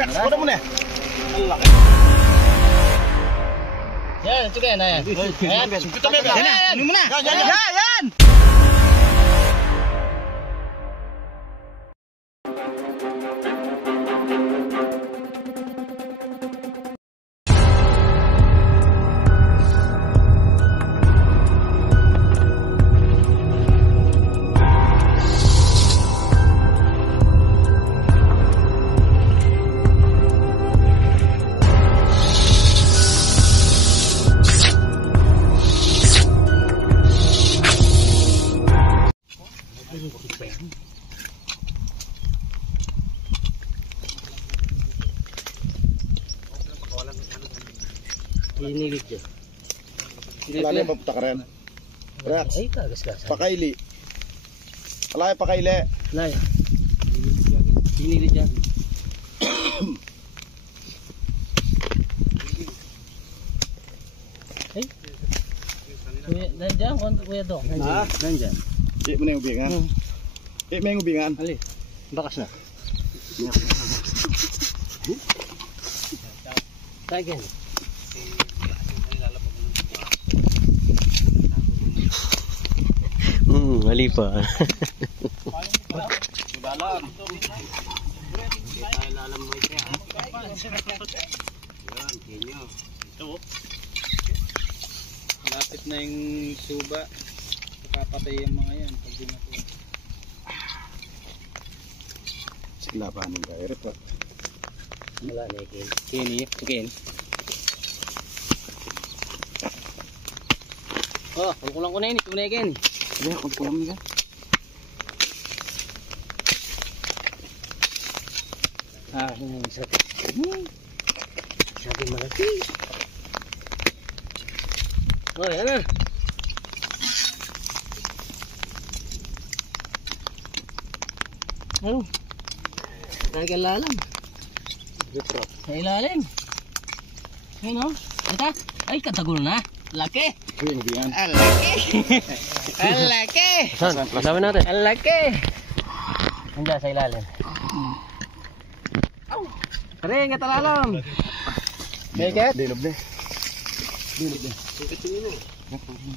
Rex, kuda mo na. Yan, sige na yan. Ayan, Kita mo yan. yan. Ano mo na? Yan. Inilig dyan. Wala na papunta ka rin. Rex, Ay, kagas-gas. pakaili. Wala yung pakaili. Laya. Inilig dyan. Ay. Nandiyan, kuya Dong. Ha? Nandiyan. Di mo na yung ubingan. Di mo yung ubingan. Ali, bakas na. Again. Mali pa. Dalam. Lapit na yung suba. Kapatay yung mga yan pag di natin. Sila pa nung kairit pa. Wala na ikin. Kenny, again. Oh, kulang ko na yun. Ito na ikin. Sige, kung pulang nila. Ah, yun yung sabi. Sabi malaki. Oh, yan na. Ano? Talagang lalam. Sa ilalim. Ayun o. Ito. Ay, katagol na. Laki. Sige, yung ubingan. Ang laki. Ang laki. Saan? Sabi natin. Ang laki. Nandiyan sa ilalim. Kare, nga talalam. Meket? Dilob na.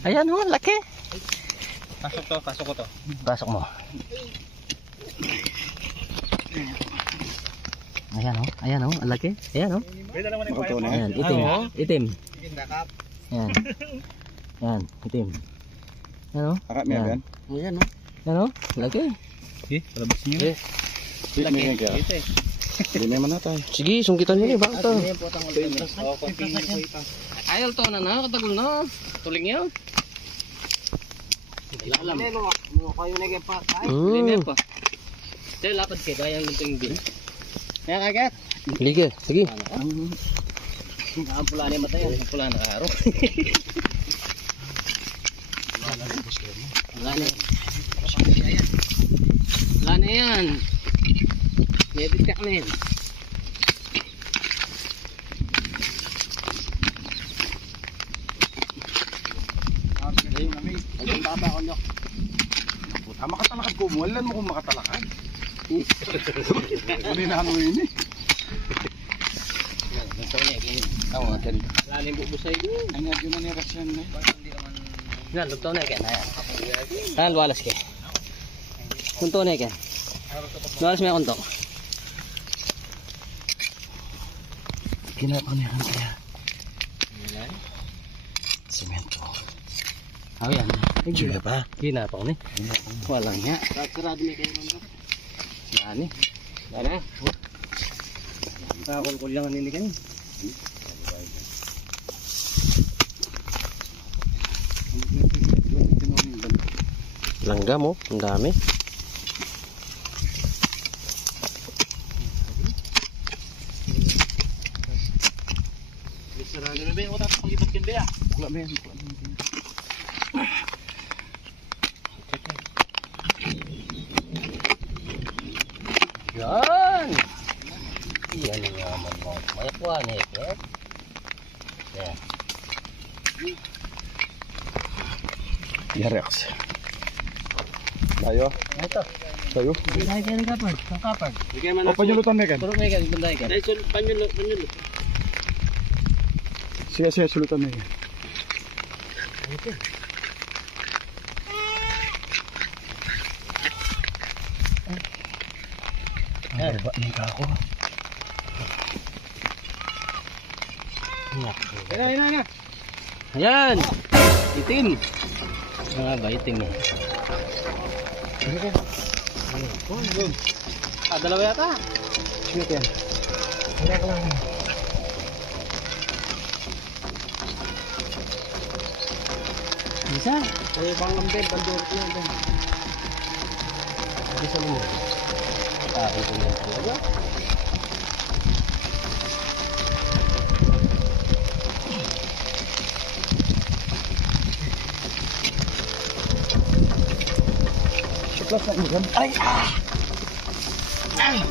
Ayan o, laki. Pasok ko to. Pasok mo. Ayan o, ang laki. Ayan o. Makato na. Ayan, itim. Itim. Ayan. Ayan, itim. Ayan o. Akak mo yan. Ayan o. Ayan o, laki. Okay, palabas niyo. Di mo yan kaya. Hindi naman natay. Sige, sungkitan mo ba ito? Ayaw to na, katagol na. Tuling niyo. Lalam. Hindi pa. Dahil lapad kayo, dahil yung lunting bin. Kaya kagat. Sige, sige. Ang pula na yung mata yan. Ang pula na karo. Wala na yan. Medit ka men. Tama ka talakad ko. Walan mo kung makatalakad. Hindi na ano yun eh. Oo, dyan. Lalim bubusay yun. Ay, nga yun na niras yan eh. Yan, lugtaw na ikan. Ayan, luwalas ka. Kunto na ikan. Luwalas may kunto. Kinapanihan kaya. Semento. Oh, yan. Juga pa. Ginapa ko ni. Walang nga. Sarado na kayo nandun. Yan eh. Yan eh. Kakul-kul lang ang ninigan. Langga mo, ang dami. Sarado na ba yung utak pang ibat kan ba? Wala ba yan? Yan. Yan ang yaman mo. Mayakwan eh. Yan. Yarex. Tayo. Ito. Sa'yo? Banday kayo ng kapag. Ang kapag. O, panyulutan Megan. Puro may kayo, banday ka. Panyulo. Sige, sulutan Megan. Ang baba ng kako. Ayun. Ayan! Itim! Mga ba, itim eh. Dalawa yata. Sige, yan. Isa? Ay, bang lambel, bandurot na yan. Isa mo. Ito yan talaga. Plus na Megan. Ay!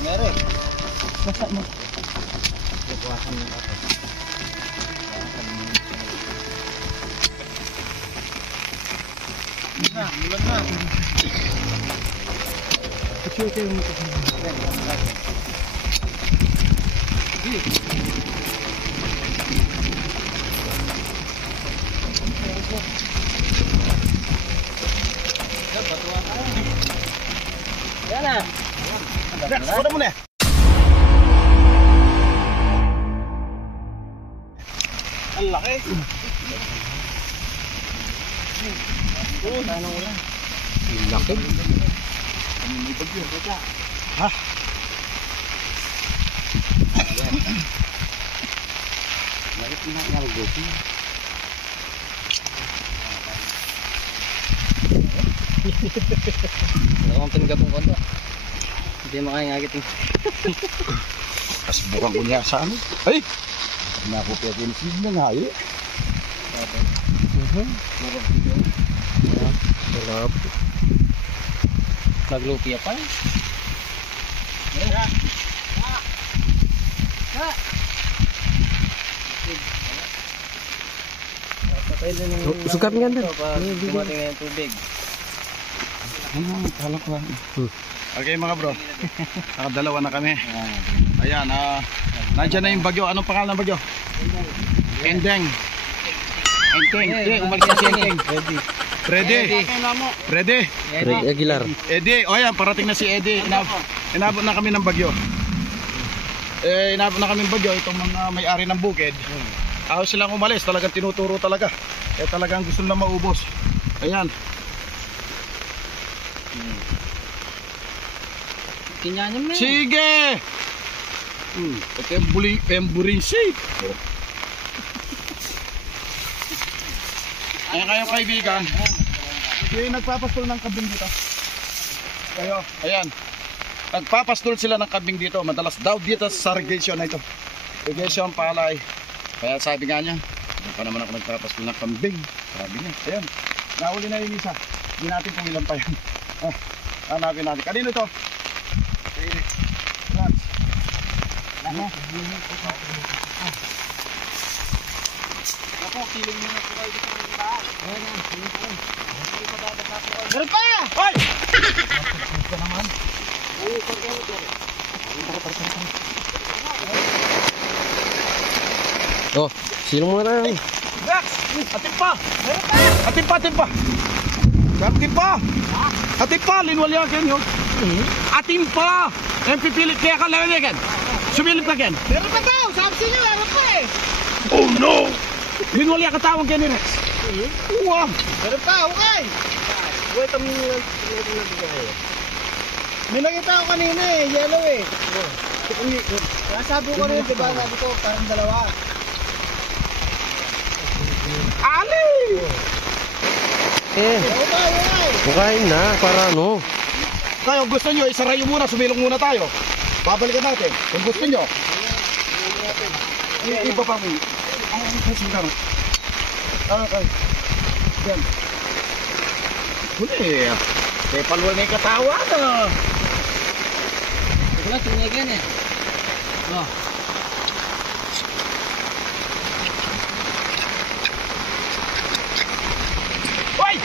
Meron. Basta mo. Bukasan mo ako. Mulan na. Picture kayo mo ito. Yan na! Wala mo na. Ang laki. Laki. Ha? Bakit pinakalagot mo? Ako ang pinagapong konto. Hindi makayangagit yung... As bukang ko niya sa ano. Ay! Naku, kaya kinisid na nga eh. Sarap. Naglupia pa eh. Sukat nga din. Dumating na yung tubig. Halak lang. Okay mga bro. Nakadalawa na kami. Ayan, nandiyan na yung bagyo. Anong pangalan ng bagyo? Endeng. Umalis na si Endeng. Freddy. Freddy. Aguilar. Eddie. O ayan, parating na si Eddie. Inabot na kami ng bagyo. Inabot na kami ng bagyo. Itong mga may-ari ng bukid. Ayaw silang umalis. Talagang tinuturo talaga. Talagang gusto na maubos. Ayan. Kinyanyam na yun. Sige! Pemburinsi. Ayan kayo kaibigan. Yung nagpapastol ng kambing dito. Kayo, ayan. Nagpapastol sila ng kambing dito. Madalas daw dito sa irrigation na ito. Irrigation palay. Kaya sabi nga niya, hindi pa naman ako nagpapastol ng kambing. Sabi niya, ayan. Nahuli na yung isa. Hindi natin kung ilan pa yan. Hanapin natin. Kanino ito? Ano? Ako, kiling mo na po kayo dito ng bahay. Meron pa! Hoy! Ito naman. Oh, sino muna tayo? Rex! Atin pa! Meron pa! Atin pa! Atin pa! Linwal yan yun. Atin pa! Yung pipilit kaya ka lang yan. Sumilip ka yan. Meron pa daw! Sabi sa inyo, meron pa eh! Oh no! Linwal yan katawang kaya ni Rex. Wow! Meron pa, okay! Wait, ang nabigay. May nakita ko kanina eh, yellow eh. Nasabi ko rin, diba? Sabi ko, parang dalawa. Ali! Bukain na, para ano? Kayo gusto nyo, isarayo muna, sumilong muna tayo. Babalikan natin. Kung gusto nyo. Iba pa mo. Okay. Yan. Huli. Kaya paluwa na yung katawan. Wala, tunigan eh. Oh. Hoy!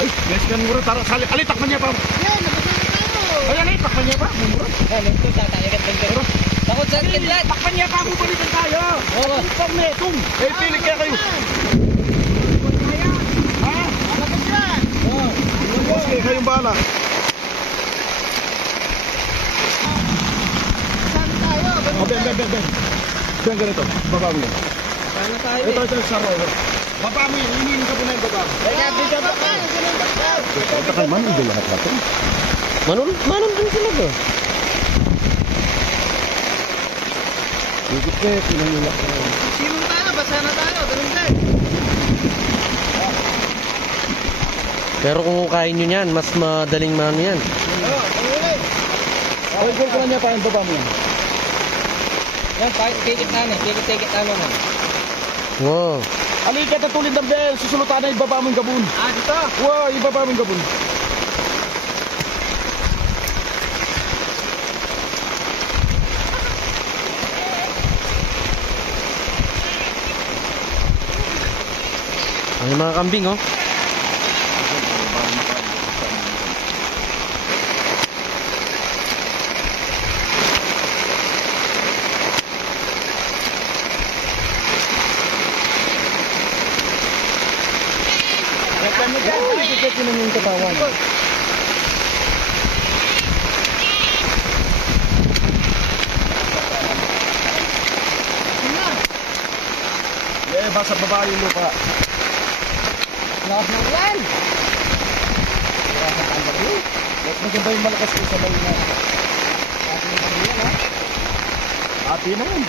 Ay, guys, kan mura tara sali. Ali takpan niya pa. Yan, nabasa na tayo. Ay, ali takpan niya pa. Mura. Ito tatayagat ng pero. Takot sa kidlat. Takpan niya pa mo balikan tayo. Oo. Pag metong. Eh, pili kaya kayo. Ha? Alagad yan. Sige, kayong bala. Saan tayo? Oh, ben. Ben, ganito. Baba mo yan. Paano tayo? Ito, sa roller. Baba mo yan. Hinihin ka po na yung baba. Ito kay man, hindi lahat natin. Manon din sila ba? Higit ka, pinanginak ka. Simon tayo, basa na tayo. Ganun din. Pero kung kain nyo yan, mas madaling mano yan. Oo, pangulit. Ay, gol ko na niya pa yung baba mo yan. Yan, tikit ano man. Wow. Ali ka tatulid ng bell. Susulutan na yung baba mo yung gabon. Ah, dito. Wow, yung baba mo yung gabon. Ay, mga kambing, oh. Higit ka yung katawan. Eh, basa baba yung lupa. Lakas ng ulan. Mas maganda yung malakas ko sa balina. Ati na yun.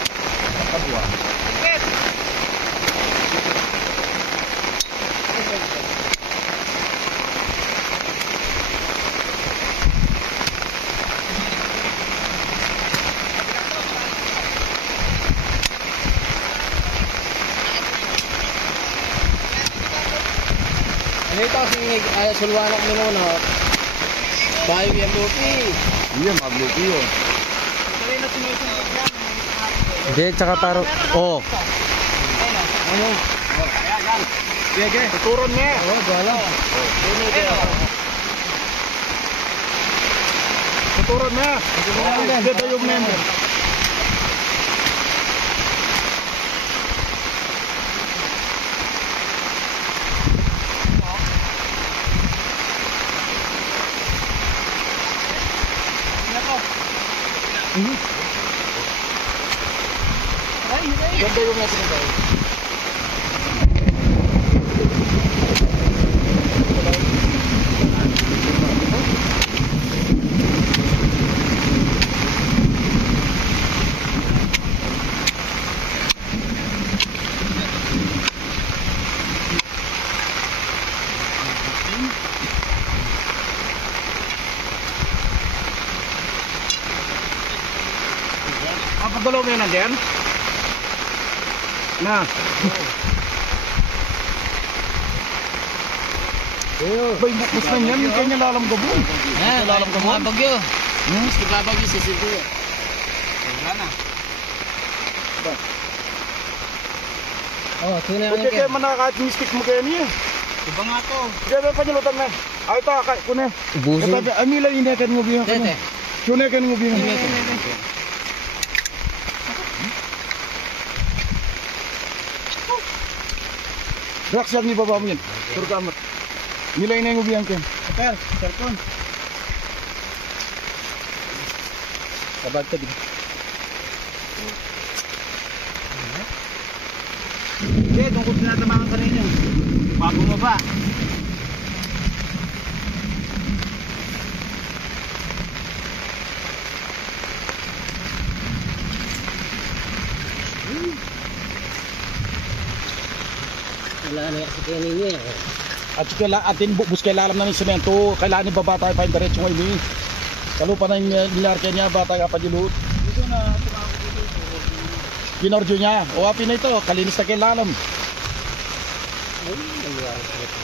Kapwa. Ano ito kasi sulwanok mo noon, oh. Bayo yan, Lupi. Iya, maglupi yun. Hindi, tsaka parang, oh. Ano? Sige, tuturon niya. Oh, gala. Tuturon niya. Dito yung member. Ganda yung mesin daw. Pagdalaw mo yun nandiyan? Na. Bay, bukos na yan. Yung kanya lalamgabon. Yan, lalamgabon. bagyo. Maski babagyo, sisibuyo. Wala na. Oh, tunay ang Pwede kayo manakaat yung stick mo kayo niya. Iba nga to. Kaya may panyulutan na. Ay, ito, kunin. Ubusin. Amila, inakan mo bilang ka Tete. na. Kunakan mo bilang. Relax lang ni baba mo yan. Turo ka amat. Nilay na yung ubiyang ka. Hotel, cellphone. Kabag ka din. Hindi, tungkol tinatamaan ka rin yun. Bago mo ba? Wala na kasi kaya ninyo eh. At kailangan atin bus kailangan na ng semento. Kailangan ni baba tayo pa yung diretso ng ini. Kalau pa na yung nilarke niya, bata ka pa dilut. Dito na, Ginordio niya. O api na ito, kalinis na kailangan. Ay, nangyari sa ito.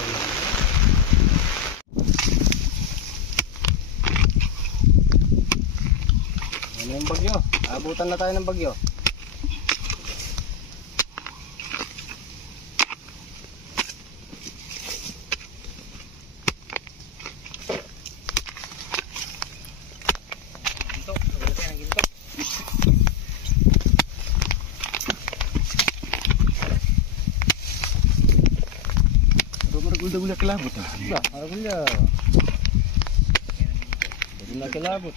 Ano yung bagyo? Abutan na tayo ng bagyo. Dagul-dagul na kilabot ah. Nah, alhamdulillah. Jadi nak kelabut.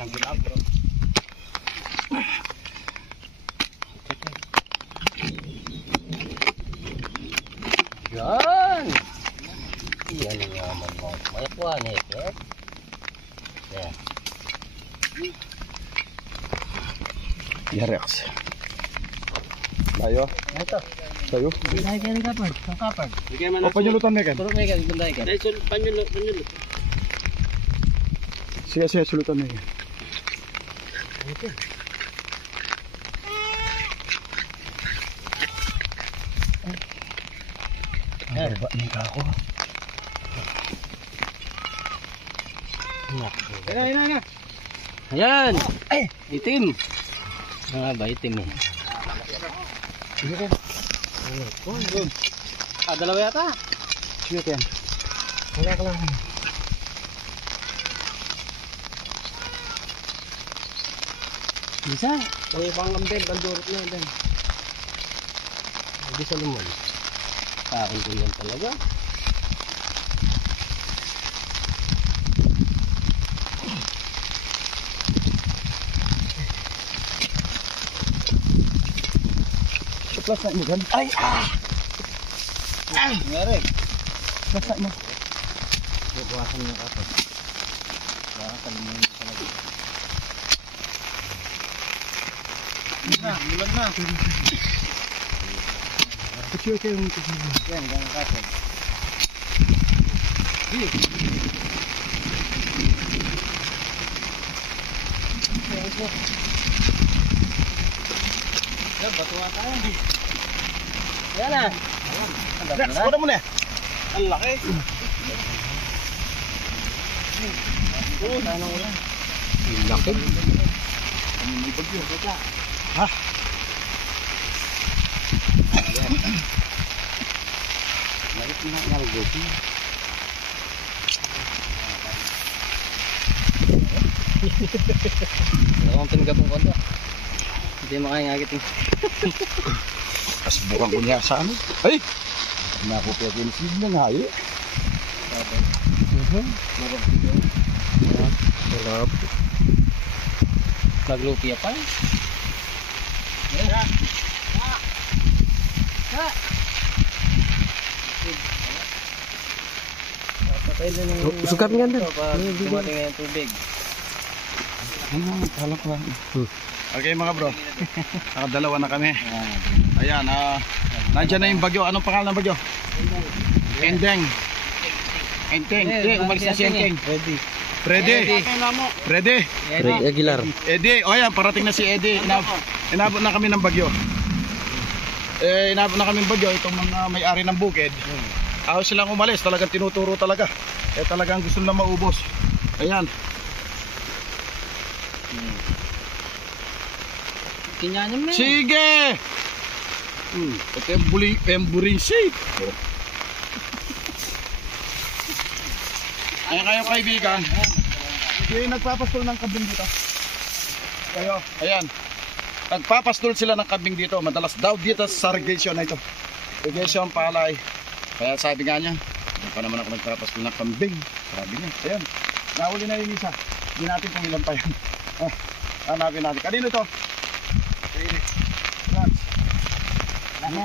Yang kelabut. Yan. Iyan ang yaman mo. May kuwan eh. Yan. Yarex. Tayo. Ito. Tayo. Bigay kayo ng kapag. Ang kapag. O panyulutan na kan. Puro may kayo. Banday ka. Panyulot. Sige, sulutan na kan. Yan. Ba ni ako. Ina. Ayan. Itim. Nga ba itim eh. Dalawa yata. Sige kan. Wala ka lang. Bisa. May panglambel, bandurot na yan. Hindi sa lumon. Kain ko yan talaga. Plus na mo kan. Ay ah. Ngeri. Plus na mo. Bukasan niya kapag. Bukasan mo yun talaga. Bulan na. Kecil kayo ng Yan, ganyan kapag. Yan, batuwa tayo. Yan na. Rex, kuha mo na. Ang laki. Tanong ulan. Laki. Ha? Bakit na nalagos? Ako ang pinagapong konto. Hindi makayangagit yung Asbukan ko niya sa ano. Ay! Naku, kaya kinisid na nga eh. Sarap. naglupia pa. Sukap nga na. Dumating na yung tubig. Halak lang. Okay mga bro. Nakadalawa na kami. Ayan, nandiyan na yung bagyo. Anong pangalan ng bagyo? Endeng. Enteng. Umalis na si Enteng. Freddy. Freddy. Aguilar. Eddie. O yan, parating na si Eddie. Inabot na kami ng bagyo. Inabot na kami ng bagyo. Itong mga may-ari ng bukid. Ayaw silang umalis. Talagang tinuturo talaga. Talagang gusto nila maubos. Ayan. Kinyanyam na. Sige! Pemburinsi. Ayan kayo kaibigan. Yung nagpapastol ng kambing dito. Kayo, ayan. Nagpapastol sila ng kambing dito. Madalas daw dito sa irrigation na ito. Irrigation, palay. Kaya sabi nga niya, hindi pa naman ako nagpapastol ng kambing. Sabi niya, ayan. Nahuli na yung isa. Hindi natin kung ilan pa yan. Hanapin natin. Kanino ito? Ano?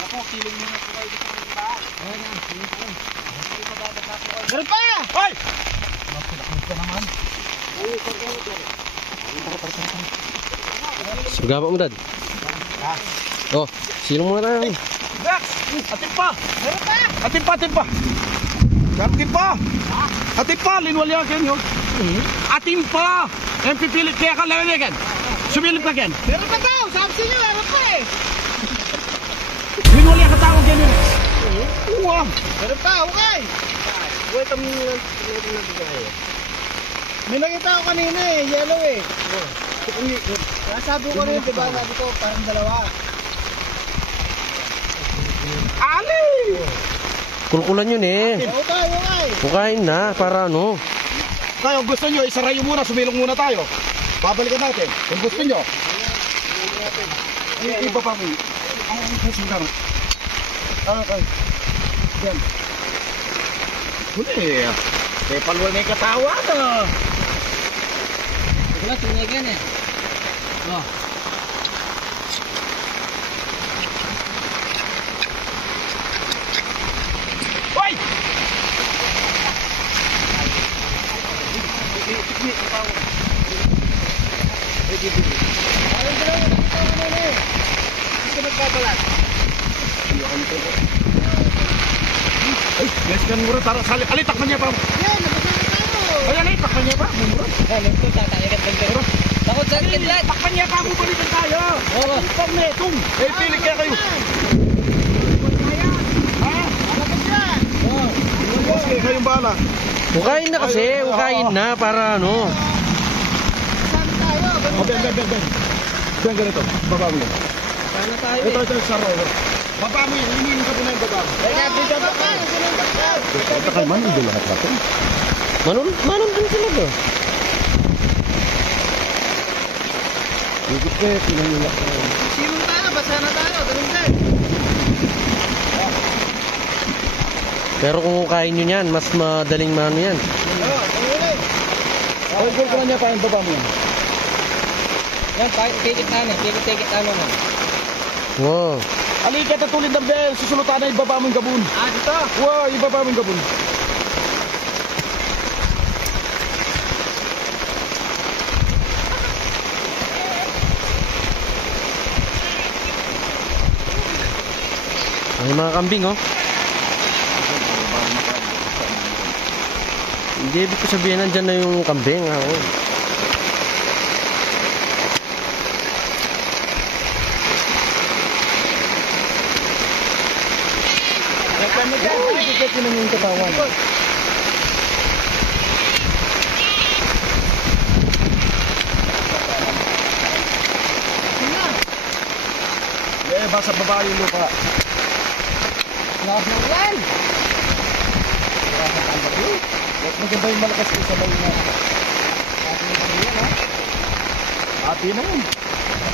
Ako, kiling nyo na po kayo dito ng bahay. Meron pa! Hoy! Masulakot ka naman. Sugapa mo, Dad. Oh, silong muna tayo. Rex! Atin pa! Meron pa! Atin pa! Atin pa! Atin pa! Linwal yan, Ken, yun. Atin pa! Yung pipilit kaya ka lang yan, Ken. Sumilip ka, Ken. Meron pa daw, sabi sa inyo, meron pa eh. Linwal yan katawag, Ken, yun. Uwam! Meron pa, okay. Uy, kami nabigay. May nakita ko kanina eh, yellow eh. Nasabi ko rin, diba, sabi ko, parang dalawa. Ali! Kulkulan yun eh. Okay. Bukain na, para ano. Kayo, gusto nyo, isarayo muna, sumilong muna tayo. Babalikan natin. Kung gusto nyo. Ibaba mo. Ang kasi lang. Okay. Yan. Huli. Eh, palwa na yung katawan. Wala, tunig yan eh. Oh. Hoy! Parang dalawa nakita ko na eh. Hindi ka nagbabalat. Ay, yes kan mura taruh salib. Ali takman niya pa. Yan, nabasa na tayo. Ay, ali takman niya pa. Mura. Let's go, tatayagat ng pero. Takot sa kidlat. Takman niya pa mo balikan tayo. Oo. Pag netong. Eh, pili kaya kayo. Ha? Alagad yan. Okay, kayong bala. Ukain na kasi, ukain na para ano. Saan tayo? Oh, ben. Ben, ganito. Baba mo yan. Paano tayo Ito, sa rower. Baba mo yan. Hinihin ka po na yung baba. Kaya dito ba ka? Sinundan ka. Ito kay man, hindi lahat natin. Manon din sila ba? Higit ka, pinanulak na yun. Sinundan tayo, basa na tayo. Ganun din. Pero kung ukain nyo yan, mas madaling mano yan. Oo, pangulit. Ay, gul ka na niya pa yung baba mo yan. Yan, tikit namin. Tikit namin. Wow. Ali ka tatulid ng bel. Susulutan na yung baba mo yung gabon. Ah, dito. Wow, yung baba mo yung gabon. Ay, mga kambing, oh. Hindi, ibig ko sabihin, nandyan na yung kambing, ha, oh. Higit ka na yung katawan. Eh, basa baba yung lupa. Lakas ng ulan. Mas maganda yung malakas ko sa bayo na. Ati na yun.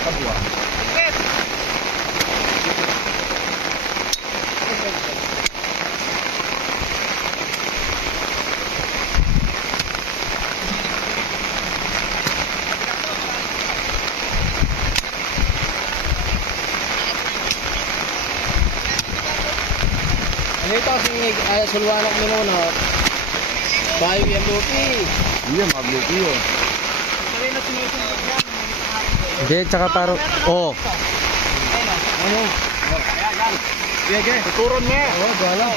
Kapagwa. Ito kasi sulwanak mo muna. Bayo yan lupi. Iya, maglupi yun. Hindi, tsaka parang, oh. Ano? Sige, tuturon niya. Oh, gala.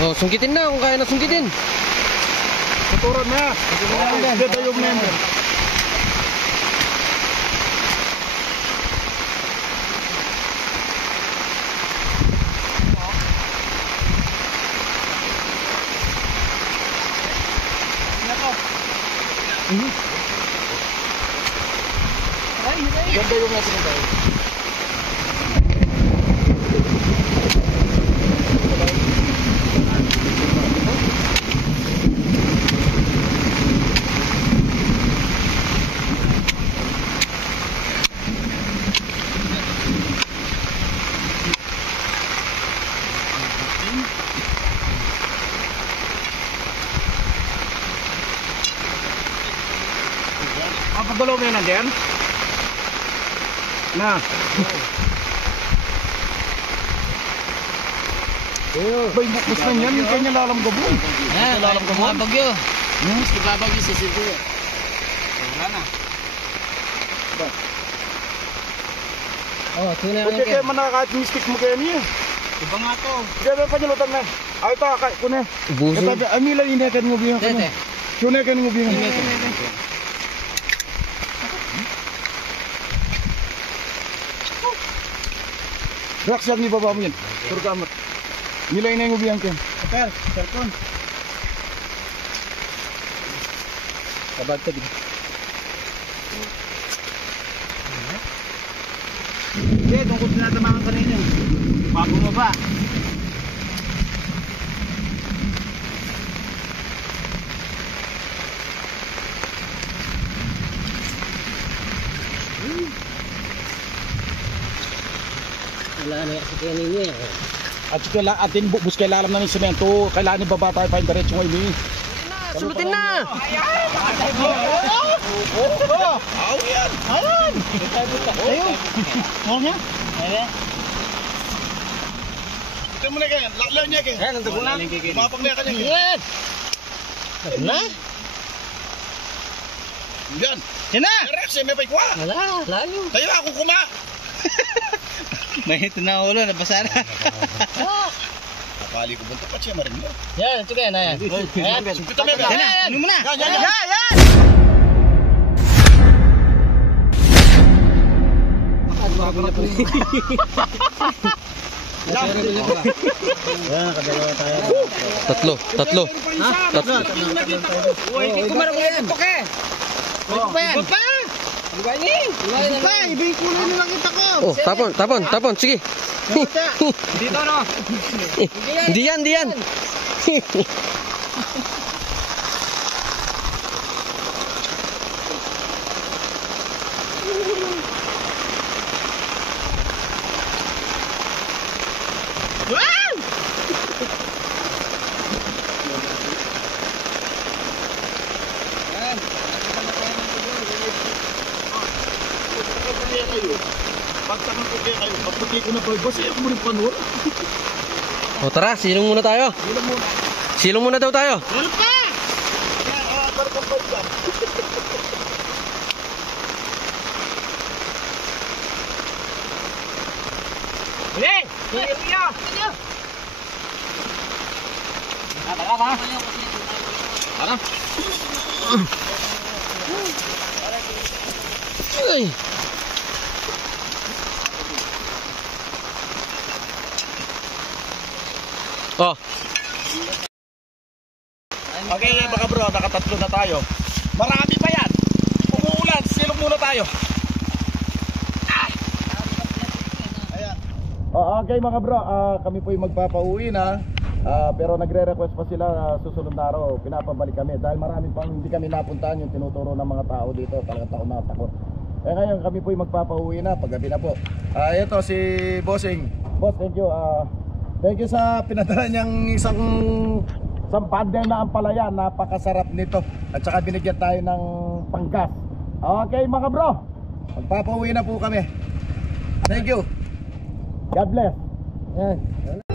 Oh, sungkitin na kung kaya na sungkitin. Tuturon niya. Dito yung member. Ganda yung natin na tayo. Pagdalaw mo yun nandiyan? Na. Bay, bukbus na yan. Yung kanya lalam gabon. Ayan, mga bagyo. Mas ibabagyo sa Cebu. Wala na. Oh, tuna Pwede kayo manakaat yung stick mo kayo niya. Iba nga to. Kaya may panyulutan na. Ay, ito, akay ko na. Ubusin. Amila, inakan mo bilang ka na. Tete. Sunakan mo bilang. Raks lang ni baba mo yan. Puro kamat. Nilay na yung ubihan ko. Hotel, cellphone. Kabad ka dito. Hindi, tungkol sinatamahan ka rin yun. Bago mo ba? Wala na kasi kaya ninyo eh. At kailangan atin bubus kay lalam na ng semento, kailangan ibaba tayo pa yung diretso ng ini. Sulutin na! Aw yan. Ayan! Ayun! Oo nga? Ito mo na kayo, laklan niya kayo. Ayan, nandun na. Mapag na kanya. Yan! Na? Yan. Yan na! Rex, may pay kwa. Wala, layo. Tayo ako kuma. May ito na ulo, nabasa na. Kapali ko bunta pa siya marin mo. Yan, sige na yan. Ayan. Kita mo Yan na! Ano mo na? Yan. Yan! Tatlo. Tatlo. Uy, hindi ko marami yan. Ito ka! Iba pa! Iba niyo. Iba pa! Iba yung kulay na nakita ko! Oh, tapon. Sige. Dito no. Hindi yan. Pagtangan ko kayo, pagputi ko na ba, basta ako mo rin panur. O tara, silong muna tayo. Silong muna daw tayo. Ano pa? Huli! Huli niyo. Tara. Ay. Oh, Okay, mga bro, nakatatlo na tayo. Marami pa yan. Umuulan, silong muna tayo. Ayan. Okay mga bro, kami po yung magpapauwi na. Pero nagre-request pa sila susunod na araw, pinapabalik kami. Dahil marami pang hindi kami napuntahan yung tinuturo ng mga tao dito. Talagang takot na takot. Ngayon kami po yung magpapauwi na, paggabi na po. Ito si Bossing. Boss, thank you. Thank you sa pinadala niyang isang bundle na ampalaya. Napakasarap nito. At saka binigyan tayo ng panggas. Okay mga bro, magpapauwi na po kami. Thank you. God bless. Yan.